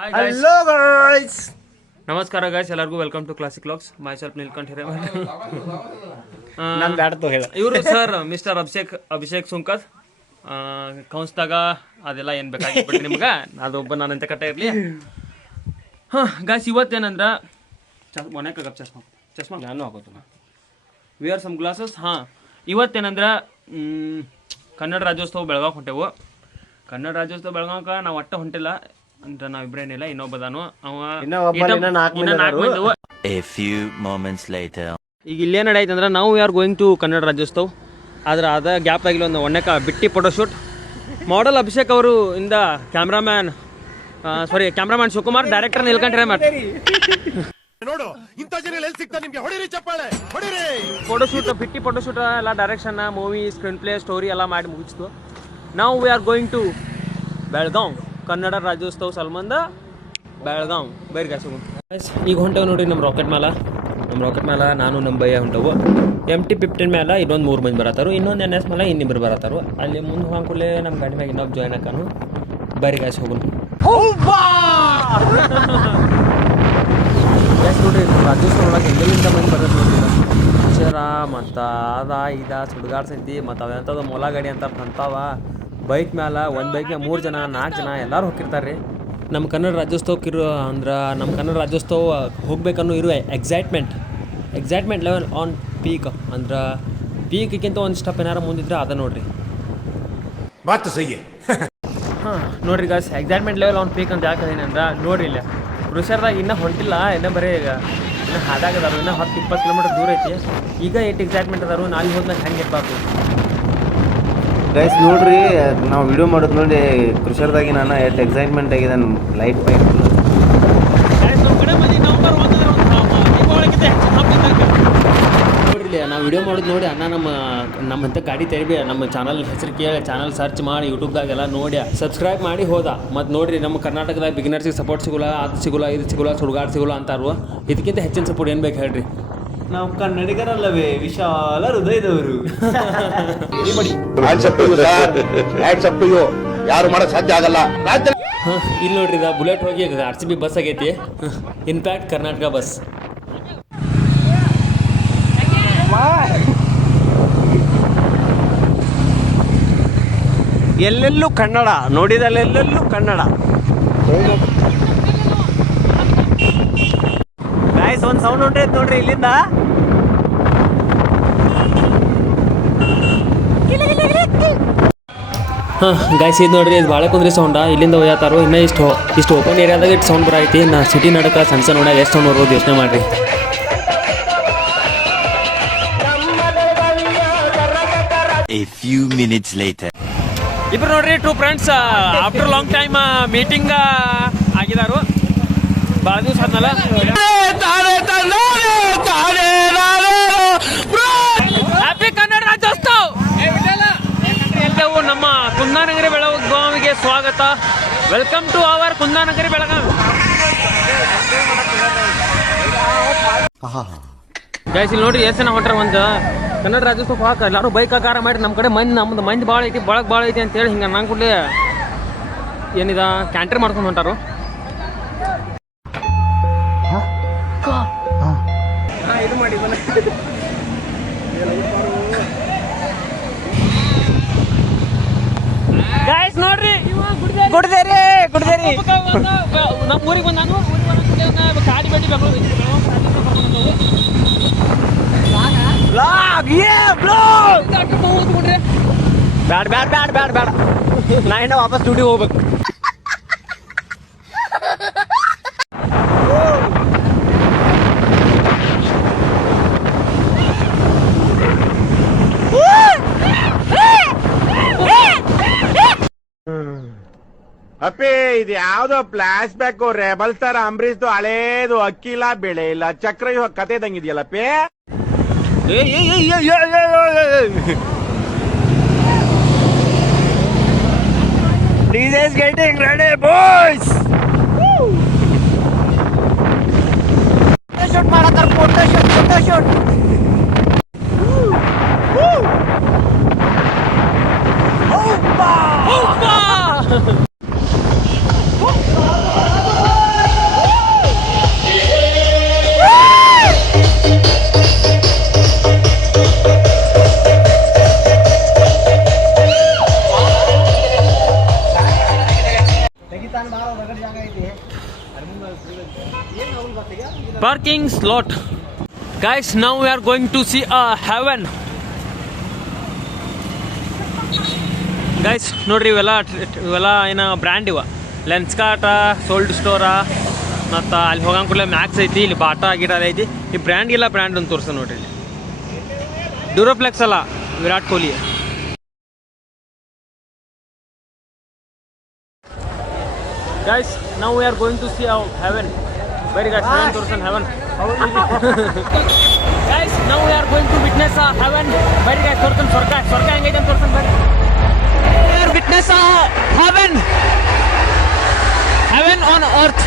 Hi guys. Hello guys. ನಮಸ್ಕಾರ guys, ಎಲ್ಲರಿಗೂ welcome to classic LOX. My self Neelkanth Hiremath. ನಾನು ಬ್ಯಾಡ್ತು ಹೇಳ. ಇವರು ಸರ್ ಮಿಸ್ಟರ್ ಅಭಿಷೇಕ್ ಸುಂಕದ್. ಕೌನ್ಸ್ದಾಗ ಅದೆಲ್ಲ ಏನು ಬೇಕಾಗಿಬಿಟ್ಟು ನಿಮ್ಗೆ, ಅದೊಬ್ಬ ನಾನಂತ ಕಟ್ಟ ಇರಲಿ. ಗಾಯ್ಸ್, ಇವತ್ತೇನಂದ್ರೆ ಚಸ್ಮಾ ನಾನು ಹಾಕೋತೀನಿ. We are some glasses. ಇವತ್ತೇನಂದ್ರೆ ಕನ್ನಡ ರಾಜ್ಯೋತ್ಸವ ಬೆಳಗಾವ್ ಹೊಂಟೆವು. ಕನ್ನಡ ರಾಜ್ಯೋತ್ಸವ ಬೆಳಗಾವಕ್ಕೆ ನಾವು ಒಟ್ಟ ಹೊಂಟಿಲ್ಲ ಅಂದ್ರೆ ನಾವಿಬ್ರೇನಿಲ್ಲ, ಇನ್ನೊಬ್ಬದಾನು ಈಗ ಇಲ್ಲೇನು ನಡೆಯೈತೆ ಅಂದ್ರೆ ನಾವು are going to Kannada Rajyotsava. ಆದ್ರೆ ಅದ ಗ್ಯಾಪ್ ಆಗಿಲ್ಲ ಒಂದು ಒಣ್ಣೆಕ ಬಿಟ್ಟಿ ಫೋಟೋಶೂಟ್. ಮಾಡೆಲ್ ಅಭಿಷೇಕ್ ಅವರು ಇಂದ cameraman Shivakumar, director Neelkanth Hiremath. Photoshoot ಬಿಟ್ಟಿ ಫೋಟೋಶೂಟ್ ಎಲ್ಲ direction, movie, screenplay, story ಎಲ್ಲ ಮಾಡಿ ಮುಗಿಸ್ತು. ನಾವು we are going to Belgaum Kannada Rajyotsava ಸಂಬಂಧ ಬೆಳಗಾವ್ ಬೇರೆ ಗಾಯ್ಸ್. ಈಗ ಹೊಂಟೇವು ನೋಡ್ರಿ ನಮ್ಮ ರಾಕೆಟ್ ಮೇಲೆ ನಾನು ನಮ್ಮ ಭಯ್ಯ ಹೊಂಟವು. MT-15 ಮೇಲೆ ಇನ್ನೊಂದು 3 ಮಂದಿ ಬರತ್ತಾರು, ಇನ್ನೊಂದು NS ಮೇಲೆ ಇನ್ನಿಬ್ಬರು ಬರತ್ತಾರು. ಅಲ್ಲಿ ಮುಂದೆ ಹೋಗಂಕುಲೇ ನಮ್ಮ ಗಾಡಿ ಮ್ಯಾಗ ಇನ್ನೊಬ್ಬ ಜಾಯ್ನ್ ಹಾಕಾನು. ಬೇರೆ ಗಾಯ್ಸ್ ಹೋಗೋಣ ಗ್ಯಾಸ್. ನೋಡ್ರಿ ರಾಜ್ಯೋತ್ಸವ ಒಳಗೆ ಎಲ್ಲೆಲ್ಲಿಂದ ಮಂದಿ ಬರೋದು ನೋಡ್ರಿ. ಹುಷಾರ ಮತ್ತು ಇದ ಸುಡ್ಗಾಡ್ಸೈತಿ ಮತ್ತು ಅವಂಥದ್ದು ಮೊಲ ಗಾಡಿ ಅಂತಾರೆ ಅಂತಾವ. ಬೈಕ್ ಮೇಲೆ ಒಂದು ಬೈಕ್ ಮ್ಯಾಗ 3 ಜನ 4 ಜನ ಎಲ್ಲರೂ ಹೋಗಿರ್ತಾರೆ ರೀ. ನಮ್ಮ ಕನ್ನಡ ರಾಜ್ಯೋತ್ಸವಕ್ಕೆ ನಮ್ಮ ಕನ್ನಡ ರಾಜ್ಯೋತ್ಸವ ಹೋಗ್ಬೇಕನ್ನೋ ಇರೋ ಎಕ್ಸೈಟ್ಮೆಂಟ್ ಲೆವೆಲ್ ಆನ್ ಪೀಕ್. ಅಂದ್ರೆ ಪೀಕ್ಗಿಂತ ಒಂದು ಸ್ಟೆಪ್ ಏನಾರು ಮುಂದಿದ್ರೆ ಅದ ನೋಡ್ರಿ. ನೋಡ್ರಿ guys, excitement level on peak ಅಂತ ಯಾಕೆ ಏನಂದ್ರೆ ನೋಡ್ರಿ ಇಲ್ಲ ಬ್ರುಷರ್ದಾಗ ಇನ್ನೂ ಹೊಂಟಿಲ್ಲ, ಇನ್ನೂ ಬರೀ ಈಗ ಇನ್ನೂ ಹಾದಾಗದಾರು, ಇನ್ನೂ 10-20 ಕಿಲೋಮೀಟರ್ ದೂರ ಐತಿ. ಈಗ ಎಷ್ಟು ಎಕ್ಸೈಟ್ಮೆಂಟ್ ಅದಾರು, ನಾಳೆ ಹೋದ್ಮೇಲೆ ಹೆಂಗೆ ಇರ್ಬಾರ್ದು ಗೈಸ್. ನೋಡ್ರಿ ನಾವು ವಿಡಿಯೋ ಮಾಡೋದು ನೋಡಿ ಕೃಷರ್ದಾಗಿ ನಾನು ಎಷ್ಟು ಎಕ್ಸೈಟ್ಮೆಂಟ್ ಆಗಿದೆ. ಲೈಟ್ ಫೈಟ್ ನೋಡ್ರಿ. ನಾವು ವಿಡಿಯೋ ಮಾಡೋದು ನೋಡಿ ಅಣ್ಣ ನಮ್ಮಂತ ಗಾಡಿ ತೆರಿಬಿ ನಮ್ಮ ಚಾನಲ್ ಹೆಸರು ಕೇಳಿ ಚಾನಲ್ ಸರ್ಚ್ ಮಾಡಿ ಯೂಟ್ಯೂಬ್ದಾಗೆಲ್ಲ ನೋಡಿ ಸಬ್ಸ್ಕ್ರೈಬ್ ಮಾಡಿ ಹೋದ. ಮತ್ತು ನೋಡಿರಿ ನಮ್ಮ ಕರ್ನಾಟಕದಾಗ ಬಿಗಿನರ್ಸಿಗೆ ಸಪೋರ್ಟ್ ಸಿಗೋಲ್ಲ, ಅದು ಸಿಗೋಲ್ಲ, ಇದು ಸಿಗೋಲ್ಲ, ಸುಡುಗಾಡು ಸಿಗೋಲ್ಲ ಅಂತಾರು. ಇದಕ್ಕಿಂತ ಹೆಚ್ಚಿನ ಸಪೋರ್ಟ್ ಏನು ಬೇಕು ಹೇಳ್ರಿ. ನಾವು ಕನ್ನಡಿಗರಲ್ಲವೇ, ವಿಶಾಲ ಹೃದಯದವರು. ಯಾರು ಮಾಡಕ್ ಸಾಧ್ಯ ಆಗಲ್ಲ. ಇಲ್ಲಿ ನೋಡ್ರಿ, ಬುಲೆಟ್ ಹೋಗಿ RCB ಬಸ್ ಆಗೈತಿ. In fact Karnataka bus. ಎಲ್ಲೆಲ್ಲೂ ಕನ್ನಡ, ನೋಡಿದಲ್ಲೆಲ್ಲೂ ಕನ್ನಡ. ಗಾಯ್ಸ್, ಒಂದು ಸೌಂಡ್ ಹೊಂಟೈತೆ ನೋಡ್ರಿ ಇಲ್ಲಿಂದ. ಗಾಯ್ಸ್, ಇದು ನೋಡ್ರಿ, ಇದು ಬಾಳೆ ಕುಂದ್ರಿ ಸೌಂಡ. ಇಲ್ಲಿಂದ ಒಯ್ಯತ್ತಾರೋ. ಇನ್ನೂ ಇಷ್ಟು ಓಪನ್ ಏರಿಯಾದಾಗ ಇಟ್ಟು ಸೌಂಡ್ ಬರೈತಿ. ನಾ ಸಿಟಿ ನಡಕ ಸಣ್ಣ ನೋಡ್ಯಾಗ ಎಷ್ಟು ಸೌಂಡ್ ಬರ್ಬೋದು ಯೋಚನೆ ಮಾಡಿರಿ. A few minutes later. ಇಬ್ರು ನೋಡ್ರಿ, 2 friends after long time meeting ಆಗಿದಾರು. ಭಾಳ ದಿವಸ ಆದ್ಮೇಲೆ ಹ್ಯಾಪಿ ಕನ್ನಡ ರಾಜ್ಯೋತ್ಸವ. ಎಲ್ಲವೂ ನಮ್ಮ ಕುಂದಾನಗರಿ ಬೆಳಗಾವಿಗೆ ಸ್ವಾಗತ. Welcome to our Kundanagari Belagavi. Guys, ಇಲ್ಲಿ ನೋಡ್ರಿ ಎಷ್ಟು ಜನ ಹೊಂಟಾರ. ಒಂದು ಕನ್ನಡ ರಾಜ್ಯೋತ್ಸವ ಹಾಕ ಎಲ್ಲರೂ ಬೈಕ್ ಆಕಾರ ಮಾಡಿ ನಮ್ಮ ಕಡೆ ನಮ್ಮದು ಮಂದಿ ಭಾಳ ಐತಿ, ಭಾಳ ಐತಿ ಅಂತೇಳಿ ಹಿಂಗೆ ನಂಗೆ ಕೂಡಲೇ ಏನಿದ ಕ್ಯಾಂಟ್ರಿ ಮಾಡ್ಕೊಂಡು ಹೊಂಟಾರು. ಇದು ಮಾಡಿ ಗೈಸ್ ನೋಡ್ರಿ, ಕುಡ್ದೇರಿ ನಮ್ಮ ಊರಿಗೆ ಬಂದು ನಾನು ಕಾಡಿ ಬೇಟಿ ಬೇಡ ನಾ ಇನ್ನ ವಾಪಸ್ ಡ್ಯೂಟಿ ಹೋಗ್ಬೇಕು. ಅಪ್ಪಿ, ಇದು ಯಾವ್ದೋ ಫ್ಲಾಶ್ ಬ್ಯಾಕ್ ರೆಬಲ್ ತರ ಅಂಬರೀಶ್ದು ಹಳೇದು. ಅಕ್ಕಿ ಇಲ್ಲ, ಬೆಳೆ ಇಲ್ಲ, ಚಕ್ರ ಇವಾಗ ಕತೆ ಇದಂಗಿದೆಯಲ್ಲಪ್ಪಿ. DJ is getting ready, boys. Photoshoot ಮಾಡತ್ತಾರ, photoshoot. Parking slot. Guys, now we are going to see a heaven. Guys ನೋಡ್ರಿ ಇವೆಲ್ಲ ಏನು ಬ್ರ್ಯಾಂಡ್ ಇವ ಲೆನ್ಸ್ಕಾಟ ಸೋಲ್ಡ್ ಸ್ಟೋರ ಮತ್ತು ಅಲ್ಲಿ ಹೋಗಂಕೂಡಲೇ ಮ್ಯಾಕ್ಸ್ ಐತಿ, ಇಲ್ಲಿ ಬಾಟಾ ಗಿಡ ಐತಿ. ಈ ಬ್ರ್ಯಾಂಡ್ಗೆಲ್ಲ ಬ್ರ್ಯಾಂಡ್ ಅಂತ ತೋರಿಸ್ತಾ ನೋಡ್ರಿ ಇಲ್ಲಿ. ಡ್ಯೂರೋಪ್ಲೆಕ್ಸ್ ಅಲ್ಲ, ವಿರಾಟ್ ಕೊಹ್ಲಿ. ಗೈಸ್ ನಾವು we are going to see heaven. ಬರೀ ಗೈಸ್ ಹೆವೆನ್ ತೋರ್ಸನ್ ಹೆವೆನ್. ಗೈಸ್ ನಾವು we are going to witness heaven. ಬರೀ ಗೈಸ್ ತೋರ್ಸನ್ ಸ್ವರ್ಗ ಹೆಂಗೈತೆ ಅಂತ ತೋರ್ಸನ್ ಬರೀ. Witness heaven on earth.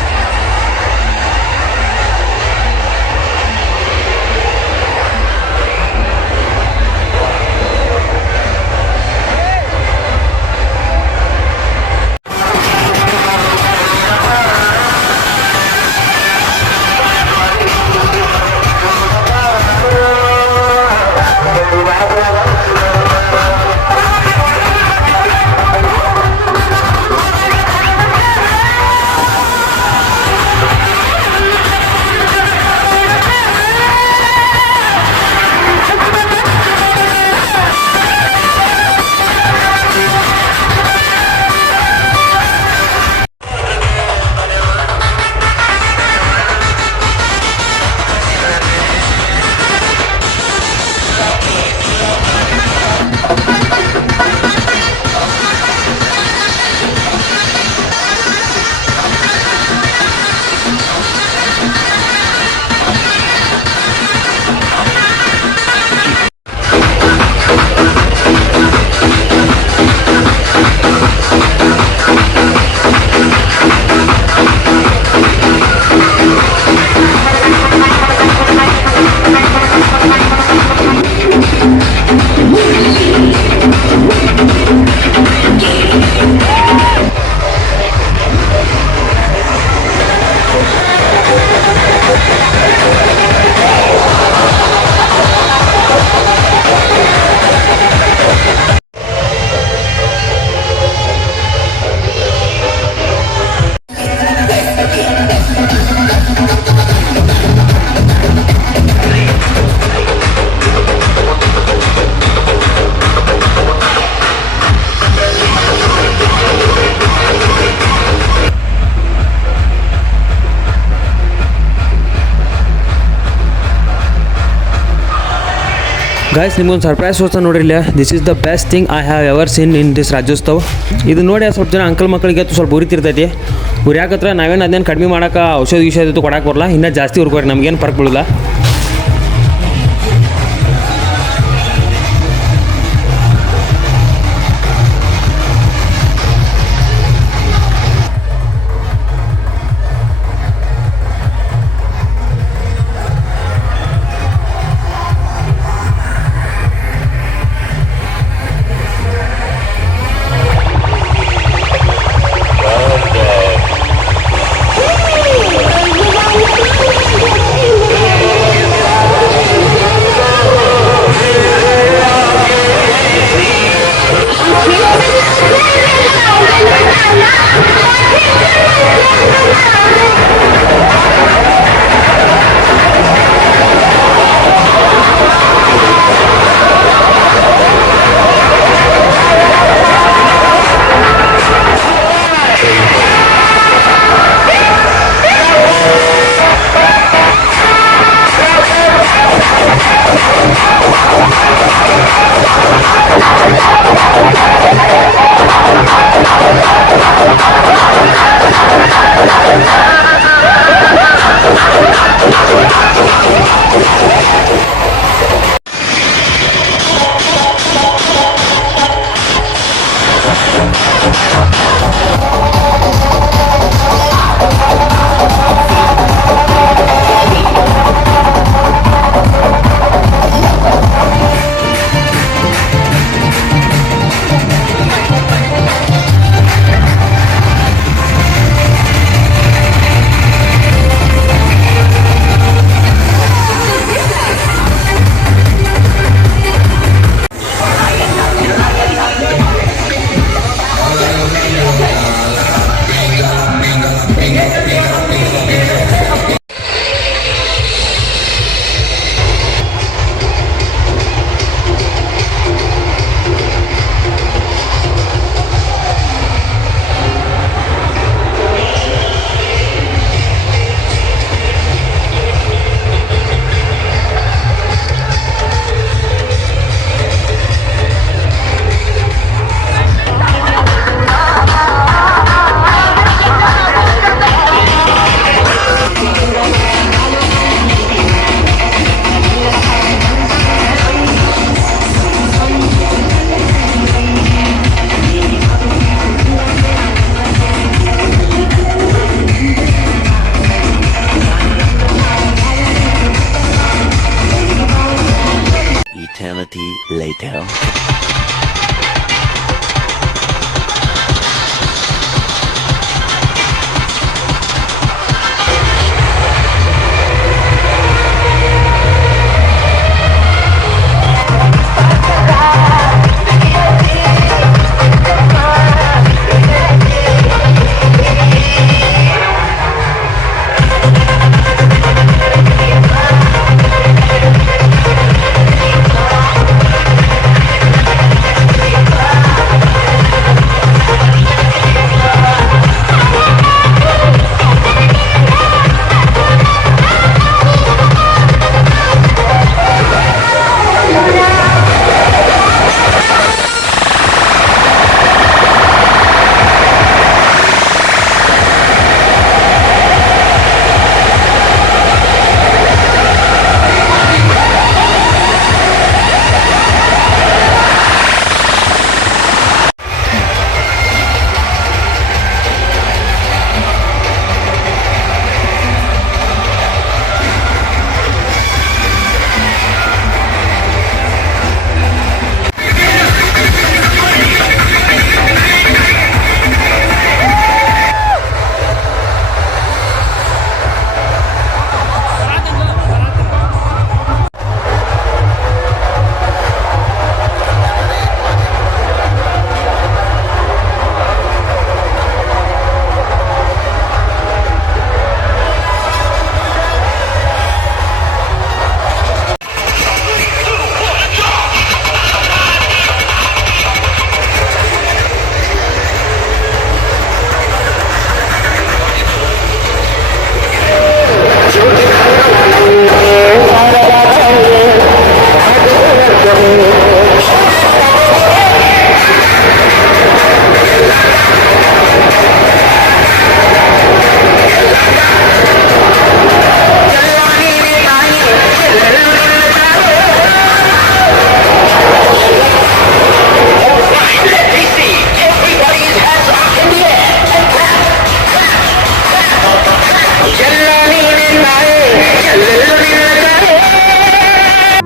Guys ನಿಮ್ಗೊಂದು ಸರ್ಪ್ರೈಸ್ ತೋರಿಸ್ತಾ ನೋಡ್ರಿ ಇಲ್ಲ. This is the best thing I have ever seen in this Rajyotsava. ಇದು ನೋಡಿ ಸ್ವಲ್ಪ ಜನ ಅಂಕಲ್ ಮಕ್ಕಳಿಗೆ ಸ್ವಲ್ಪ ಉರಿತಿರ್ತೈತಿ. ಉರಿಯಾಕತ್ರ ನಾವೇನು ಅದನ್ನೇನು ಕಡಿಮೆ ಮಾಡೋಕೆ ಔಷಧ ಕೊಡಕ್ಕೆ ಬರಲ್ಲ, ಇನ್ನೂ ಜಾಸ್ತಿ ಉರ್ಕೋರಿ, ನಮಗೇನು ಫರ್ಕ್ ಬೀಳಲ್ಲ.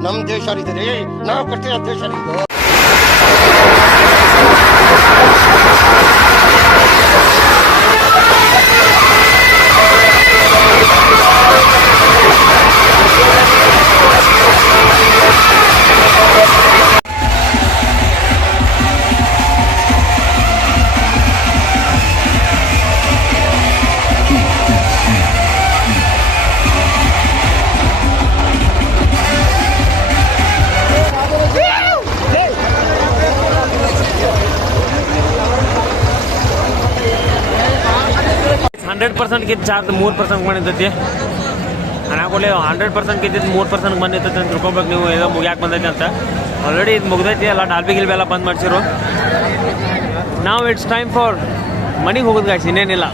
ನಮ್ ದೇಶ ಇದೆ, ನಾವು ಕಟ್ಟಿರೋ ದೇಶ ಇದು. ಕಿತ್ತು ಚಾರ್ಜ್ 3% ಬಂದಿರ್ತೈತಿ. ಅನಾಕೊಳ್ಳಿ 100% ಕಿತ್ತಿದ್ದು 3% ಬಂದಿರ್ತೈತಿ ಅಂತ ತಿಳ್ಕೊಬೇಕು ನೀವು, ಏನೋ ಮುಗ್ಯಾಕೆ ಬಂದೈತಿ ಅಂತ. ಆಲ್ರೆಡಿ ಇದು ಮುಗ್ದೈತಿ, ಎಲ್ಲ ಡಾಲ್ಬಿ ಗಿಲ್ಬಿ ಎಲ್ಲ ಬಂದ್ ಮಾಡಿಸಿರು. ನಾವು ಇಟ್ಸ್ ಟೈಮ್ ಫಾರ್ ಮನೆಗೆ ಹೋಗೋದು ಗಾಯ್ಸ್, ಇನ್ನೇನಿಲ್ಲ.